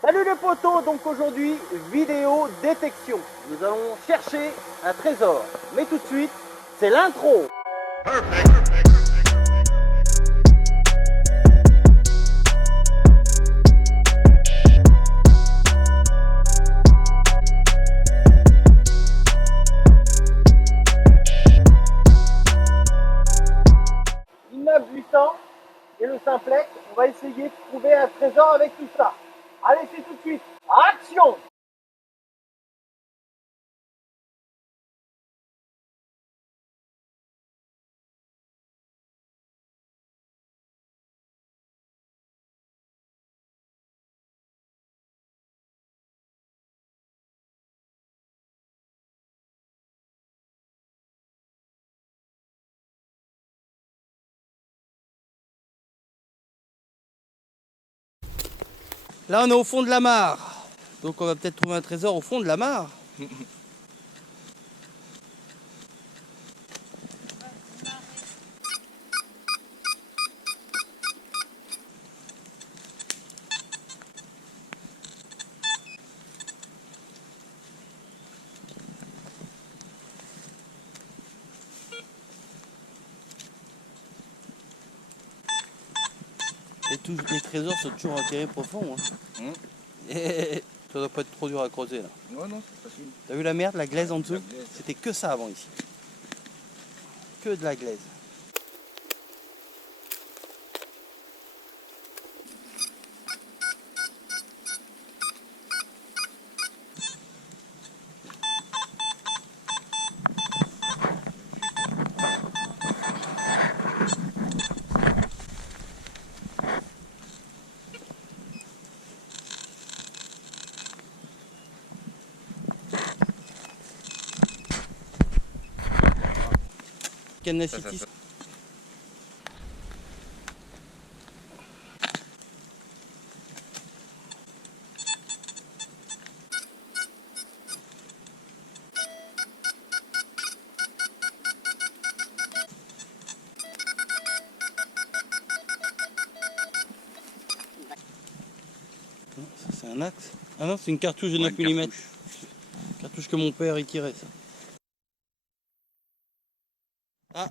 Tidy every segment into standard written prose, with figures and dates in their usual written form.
Salut les potos, donc aujourd'hui, vidéo détection. Nous allons chercher un trésor. Mais tout de suite, c'est l'intro. Immeuble 800 et le simplex, on va essayer de trouver un trésor avec tout ça. Allez, c'est tout de suite. Action! Là on est au fond de la mare, donc on va peut-être trouver un trésor au fond de la mare. Et tous les trésors sont toujours enterrés profond. Hein. Et ça doit pas être trop dur à creuser là. Ouais, non, c'est facile. T'as vu la merde, la glaise en dessous? La glaise. C'était que ça avant ici. Que de la glaise. City. Ça c'est un axe. Ah non, c'est une cartouche de 9 mm. Cartouche que mon père y tirait ça. Ah,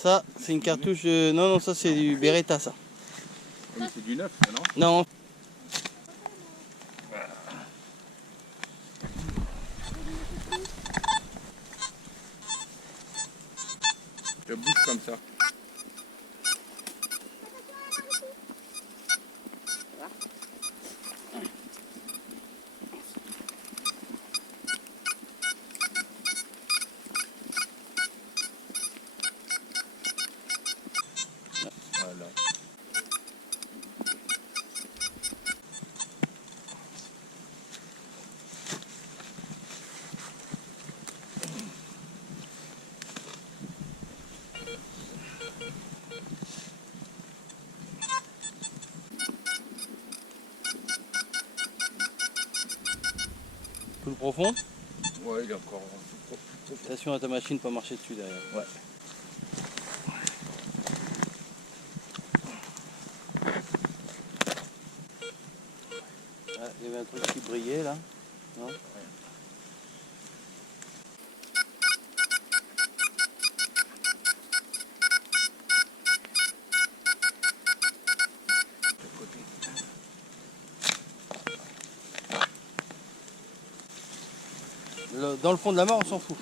ça c'est une cartouche de... Non, non, ça c'est du Beretta ça. Mais c'est du neuf, ça, non? Non. Je bouge comme ça. Voilà. Tout le profond. Ouais, il est encore plus profond. Attention à ta machine, pas marcher dessus derrière. Ouais. Ah, il y avait un truc qui brillait là. Non? Dans le fond de la mare, on s'en fout.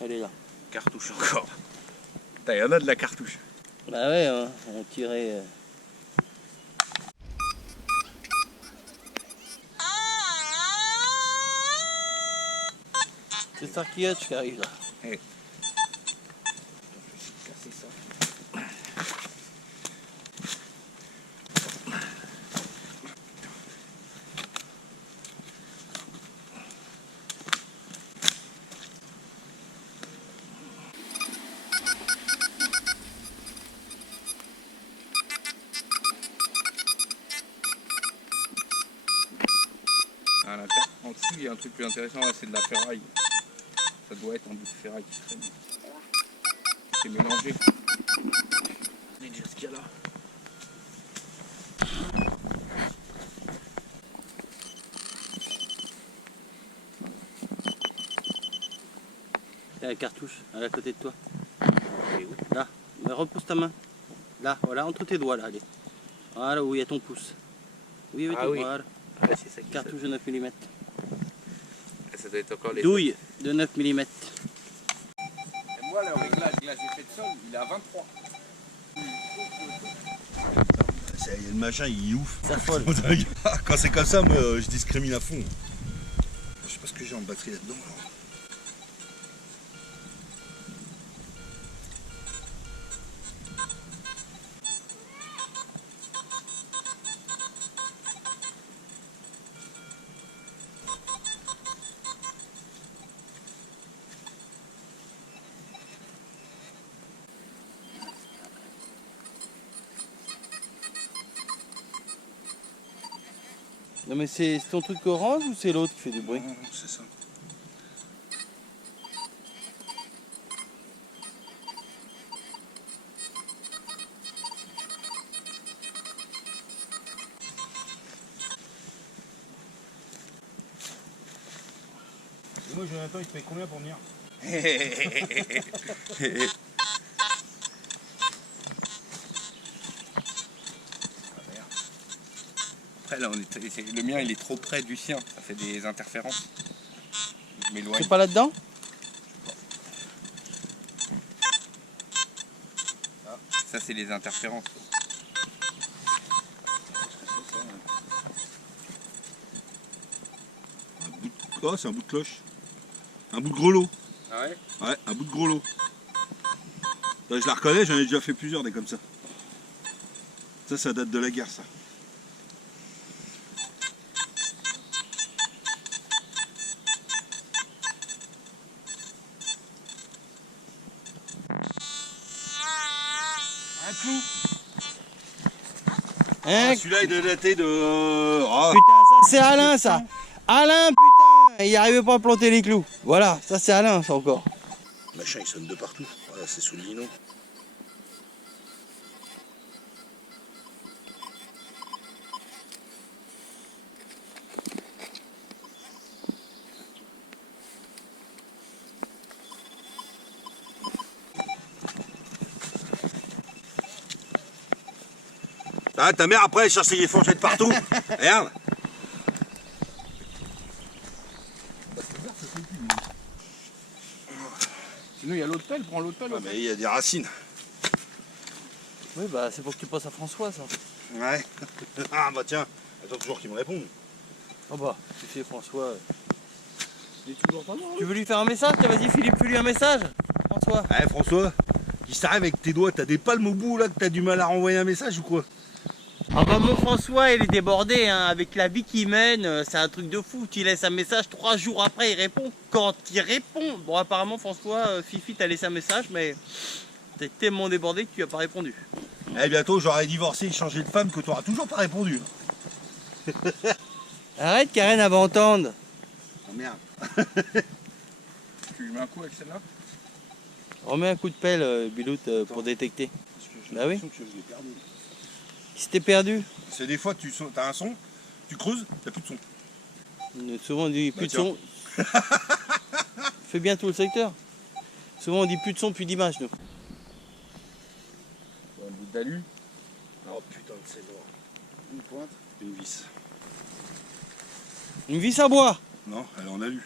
Elle est là. Cartouche encore. Il y en a de la cartouche. Bah ouais, hein, on tirait... C'est Starkey Hutch qui arrive là. Hey. Je vais essayer de casser ça. truc plus intéressant, là, c'est de la ferraille. Ça doit être un bout de ferraille qui traîne. C'est mélangé. Allez, dire ce qu'il y a là. Il y a la cartouche, elle est à côté de toi. Là, mais repousse ta main. Là, voilà, entre tes doigts, là, allez. Voilà, où il y a ton pouce. Oui, oui, Ah oui. voilà. Ouais, c'est ça qui Cartouche de 9 mm. ça doit être encore les... Douille de 9 mm. Et moi, le réglage d'effet de sol, il est à 23. Le machin il est ouf. Ça folle. Quand c'est comme ça, moi je discrimine à fond. Je sais pas ce que j'ai en batterie là-dedans. Non mais c'est ton truc orange ou c'est l'autre qui fait du bruit? Non, c'est ça. Et moi Jonathan il te paye combien pour venir? Après, là, le mien, il est trop près du sien. Ça fait des interférences. Je m'éloigne. C'est pas là-dedans? Ça, c'est les interférences. Oh, c'est un bout de cloche. Un bout de gros lot. Ah ouais? Ouais, un bout de gros lot. Je la reconnais, j'en ai déjà fait plusieurs des comme ça. Ça date de la guerre, ça. Un clou. Hein? Celui-là il est daté de... oh. Putain, ça c'est Alain ça! Alain, putain! Il arrivait pas à planter les clous. Voilà, ça c'est Alain, ça encore. Le machin il sonne de partout. Voilà, c'est sous le lino. Ah, ta mère après elle cherche les fourchettes partout. Regarde. Sinon, il y a l'autre pelle. Prends l'autre pelle. Ah, mais il y a des racines. Oui, bah c'est pour que tu passes à François ça. Ouais. Ah bah tiens, attends toujours qu'il me réponde. Oh bah, tu sais François. Il est toujours pas mort. Tu veux lui faire un message? Tiens, vas-y Philippe, fais-lui un message. François. Ouais François, il s'arrive avec tes doigts, t'as des palmes au bout là que t'as du mal à renvoyer un message ou quoi? Ah bah mon François il est débordé hein, avec la vie qu'il mène, c'est un truc de fou, tu laisses un message 3 jours après il répond, quand il répond, bon apparemment François, Fifi t'a laissé un message mais t'es tellement débordé que tu as pas répondu. Eh bientôt j'aurai divorcé et changé de femme que t'auras toujours pas répondu. Arrête Karen, elle va entendre. Oh merde. Tu lui mets un coup avec celle-là? Remets un coup de pelle Biloute pour détecter. Bah oui. Que je l'ai perdu. Si t'es perdu, C'est des fois tu as un son, tu creuses, t'as plus de son. souvent on dit plus de tiens. son. Fais bien tout le secteur. Souvent on dit plus de son, plus d'image nous. Un bout d'alu. Oh putain de c'est noir. Une pointe, une vis. Une vis à bois. Non, elle est en alu.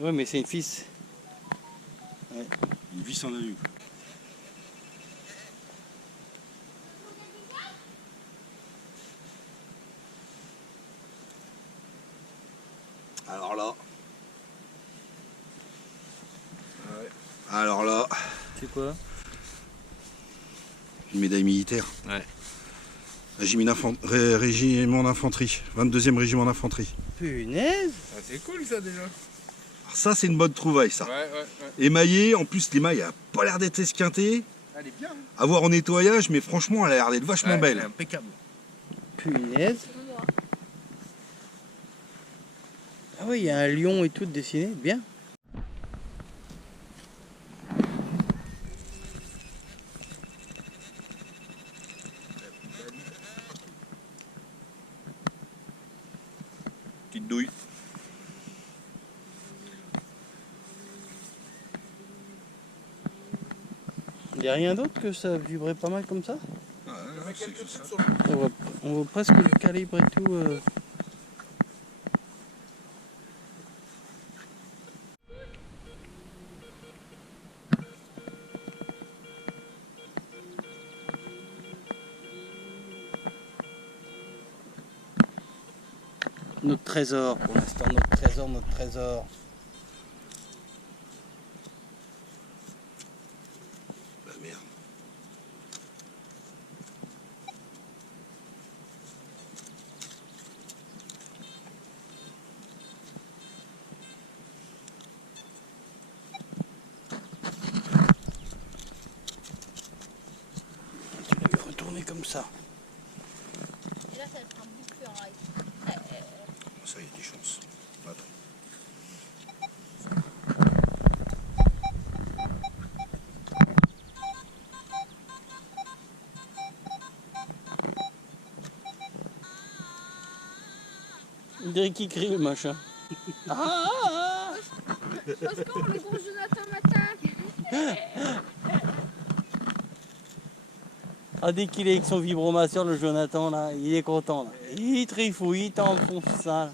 Ouais mais c'est une vis. Une vis en alu. Alors là. Ouais. Alors là, C'est quoi? une médaille militaire. Ouais. Régiment d'infanterie. 22e régiment d'infanterie. Punaise. Ah, c'est cool ça déjà. Alors ça c'est une bonne trouvaille ça. Ouais. Émaillé, en plus l'émail a pas l'air d'être esquinté. Elle est bien. Hein. À voir en nettoyage, mais franchement elle a l'air d'être vachement Elle est belle. impeccable. Punaise. Ah oui, il y a un lion et tout dessiné, bien. Petite douille. Il n'y a rien d'autre que ça vibrait pas mal comme ça? Ouais, c'est que ça. On voit presque le calibre et tout. Notre trésor, pour l'instant, notre trésor, notre trésor. Bah merde. Tu l'as vu retourner comme ça. Et là, ça va être un bout de ferraille. Ça, il y a des chances. Attends. On dirait qu'il crie le machin. Parce que le gros Jonathan m'attaque. Ah, dès qu'il est avec son vibromasseur, le Jonathan, là, il est content. Là. Il trifouille, il t'enfonce ça. Là.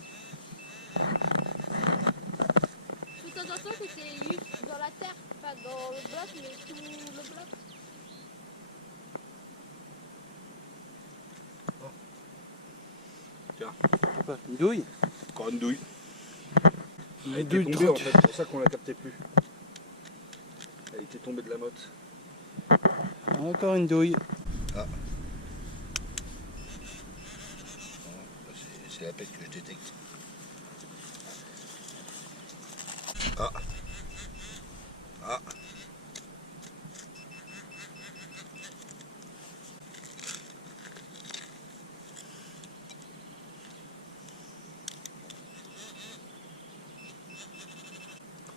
De temps en temps, c'était juste dans la terre, pas dans le bloc, mais sous le bloc. Quoi, une douille? Encore une douille. Une Elle était douille tombée en tranquille. fait, c'est pour ça qu'on la captait plus. Elle était tombée de la motte. Encore une douille. Ah. C'est la pêche que je détecte. Ah. Ah.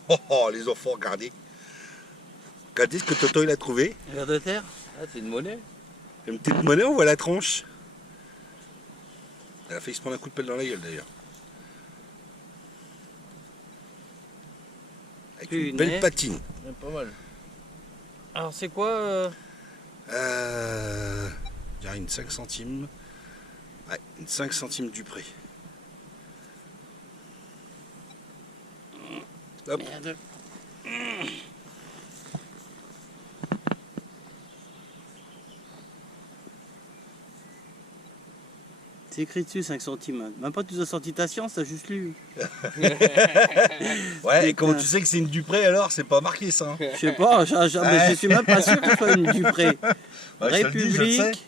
Oh, oh, les enfants, regardez. Regardez ce que Toto il a trouvé. Un verre de terre? Ah, c'est une monnaie. Une petite monnaie, on voit la tronche. Elle a failli se prendre un coup de pelle dans la gueule d'ailleurs. Avec une belle patine. Pas mal. Alors, c'est quoi Je dirais une 5 centimes. Ouais, une 5 centimes du prix. Hop. Merde. C'est écrit dessus 5 centimes. Même pas tu as sorti ta science, t'as juste lu. Ouais, et comment tu sais que c'est une Dupré alors? C'est pas marqué ça. Hein. Je sais pas, mais je suis même pas sûr que ce soit une Dupré. Ouais, je te le dis, je le sais. République.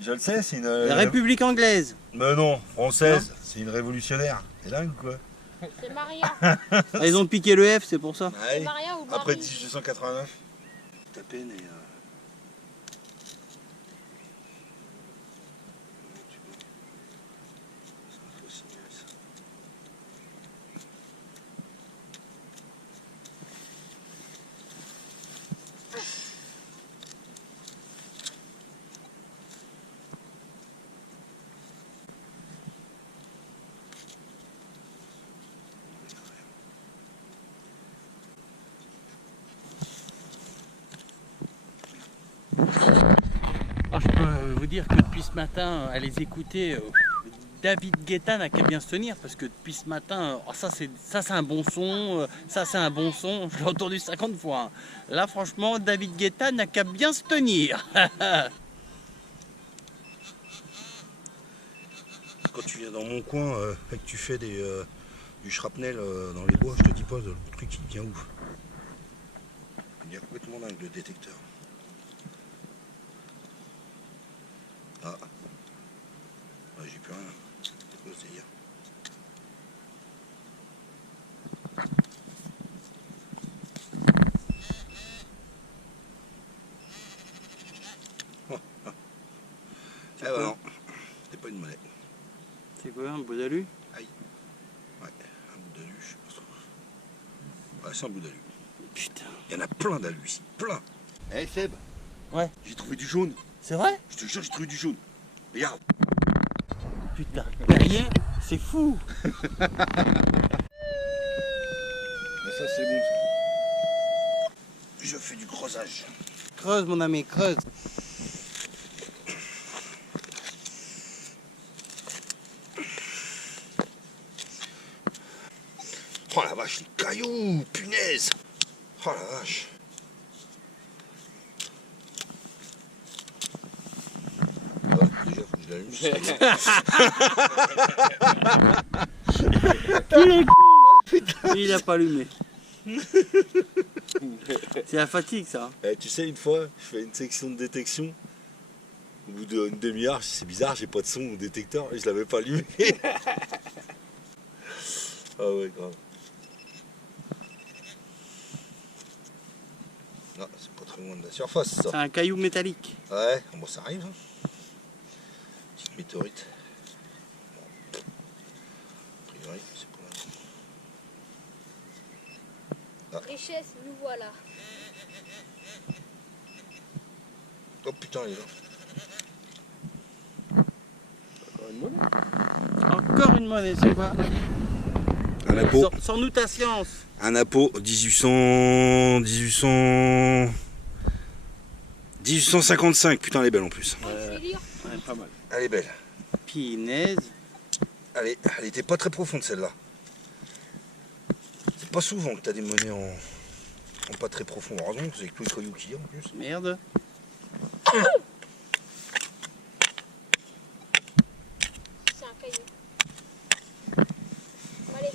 Je le sais, c'est une. La République anglaise. Mais non, française. C'est une révolutionnaire. C'est dingue ou quoi? C'est Maria. Ah, ils ont piqué le F, c'est pour ça. C'est Maria ou Marie. Après 1889. Ta peine et. Alors, je peux vous dire que depuis ce matin, à les écouter, David Guetta n'a qu'à bien se tenir parce que depuis ce matin, oh, ça c'est un bon son, ça c'est un bon son, je l'ai entendu 50 fois. Hein. Là franchement, David Guetta n'a qu'à bien se tenir. Quand tu viens dans mon coin et que tu fais du shrapnel dans les bois, je te dis pas, le truc il devient ouf. Il devient complètement dingue le détecteur. Ah. Ouais, j'ai plus rien. C'est quoi ce délire? Oh, ah. Eh ben non, c'était pas une monnaie. C'est quoi, un beau d'alu? Aïe. Ouais. Ouais, c'est un bout d'alu. Putain. Il y en a plein d'alu ici, plein. Eh Seb. Ouais. J'ai trouvé du jaune. C'est vrai? Je te jure, j'ai trouvé du jaune. Regarde. Putain. Derrière, c'est fou. Mais ça c'est bon ça. Je fais du creusage. Creuse mon ami, creuse. Oh la vache, les cailloux, punaise. Oh la vache. Déjà, faut que je l'allume. Il est con. Il a pas allumé. C'est la fatigue ça. Eh, tu sais, une fois, je fais une section de détection. Au bout d'une demi-heure, c'est bizarre, j'ai pas de son au détecteur et je l'avais pas allumé. Ah ouais, grave. Non, c'est pas très loin de la surface ça. C'est un caillou métallique. Ouais, bon ça arrive. Hein. Petite météorite. Bon. A priori, c'est pas mal. Richesse, nous voilà. Oh putain, il est là. Encore une monnaie, c'est quoi? Un appôt. Sors-nous ta science. Un appôt 1855. Putain, elle est belle en plus. Je vais lire. Ouais, pas mal. Elle est belle. Pinaise. Elle était pas très profonde celle-là. C'est pas souvent que t'as des monnaies en pas très profond. Heureusement que c'est avec tous les cailloux qu'il y a en plus. Merde. C'est un caillou. Allez.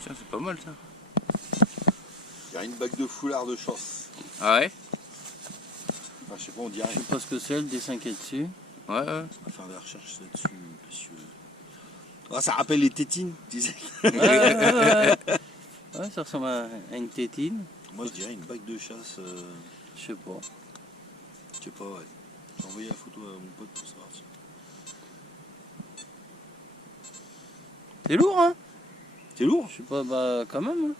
Tiens, c'est pas mal ça. Il y a une bague de foulard de chasse. Ah ouais? Enfin, je sais pas, on dirait. Je sais pas ce que c'est, le dessin qui est dessus. Ouais, ouais. On va faire des recherches là-dessus, monsieur. Ah, ça rappelle les tétines, tu disais. Ouais, ça ressemble à une tétine. Moi, je dirais une bague de chasse. Je sais pas. Je sais pas, ouais. J'ai envoyé la photo à mon pote pour savoir. C'est lourd, hein? C'est lourd. Je sais pas, bah quand même. Hein.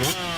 Ouais.